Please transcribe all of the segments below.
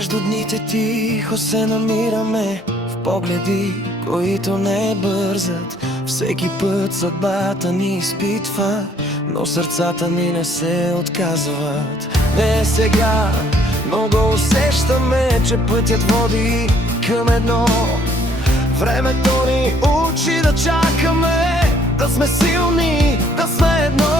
Между дните тихо се намираме в погледи, които не бързат. Всеки път съдбата ни изпитва, но сърцата ни не се отказват. Не сега, но го усещаме, че пътят води към едно. Времето ни учи да чакаме, да сме силни, да сме едно.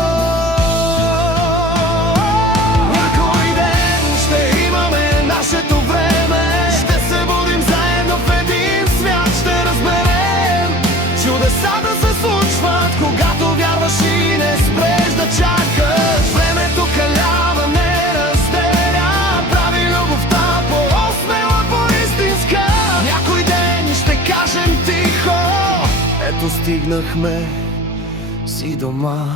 Някой ден ще имаме нашето време, ще се будим заедно в един свят, ще разберем. Чудесата се случват, когато вярваш и не спреш да чакаш. Времето калява, не разделя, прави любовта по-смела, по-истинска. Някой ден ще кажем тихо: ето стигнахме си дома.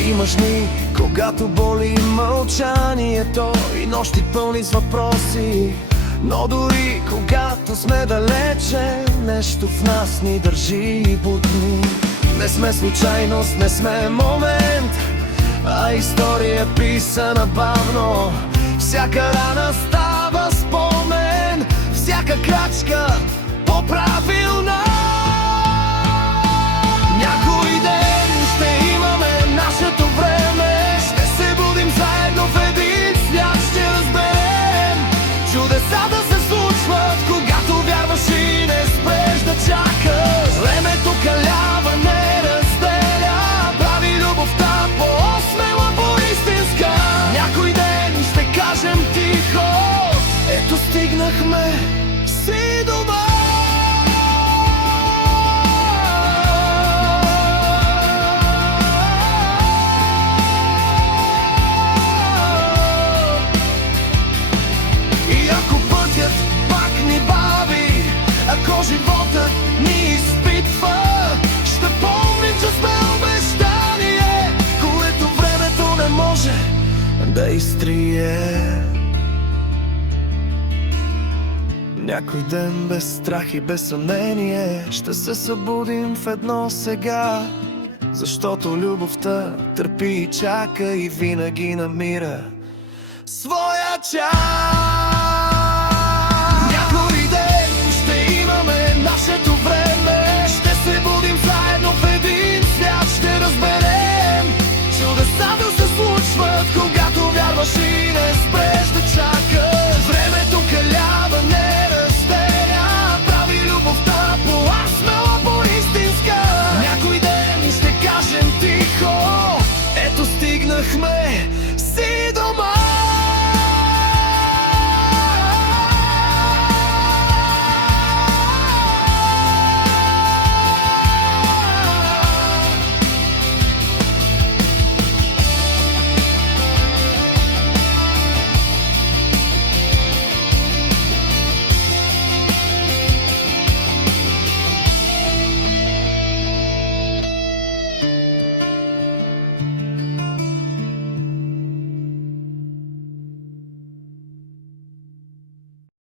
Имаш дни, когато боли мълчанието и нощи пълни с въпроси. Но дори когато сме далече, нещо в нас ни държи будни. Не сме случайност, не сме момент, а история писана бавно. Всяка рана става спомен, всяка крачка по-правилна. Някой ден ще имаме нашето време, ще се будим заедно в един свят, ще разберем. Чудесата се случват, когато вярваш и не спреш да чакаш. Времето калява, не разделя, прави любовта по-смела, по-истинска. Някой ден ще кажем тихо: ето стигнахме си дома. Ако животът ни изпитва, ще помним, че сме обещание, което времето не може да изтрие. Някой ден без страх и без съмнение ще се събудим в едно сега, защото любовта търпи и чака и винаги намира своя час. Нашето време, ще се будим заедно в един свят, ще разберем. Чудесата се случват, когато вярваш и не спреш да чакаш. Времето калява, не разделя, прави любовта по-смела, по-истинска. Някой ден ще кажем тихо: ето стигнахме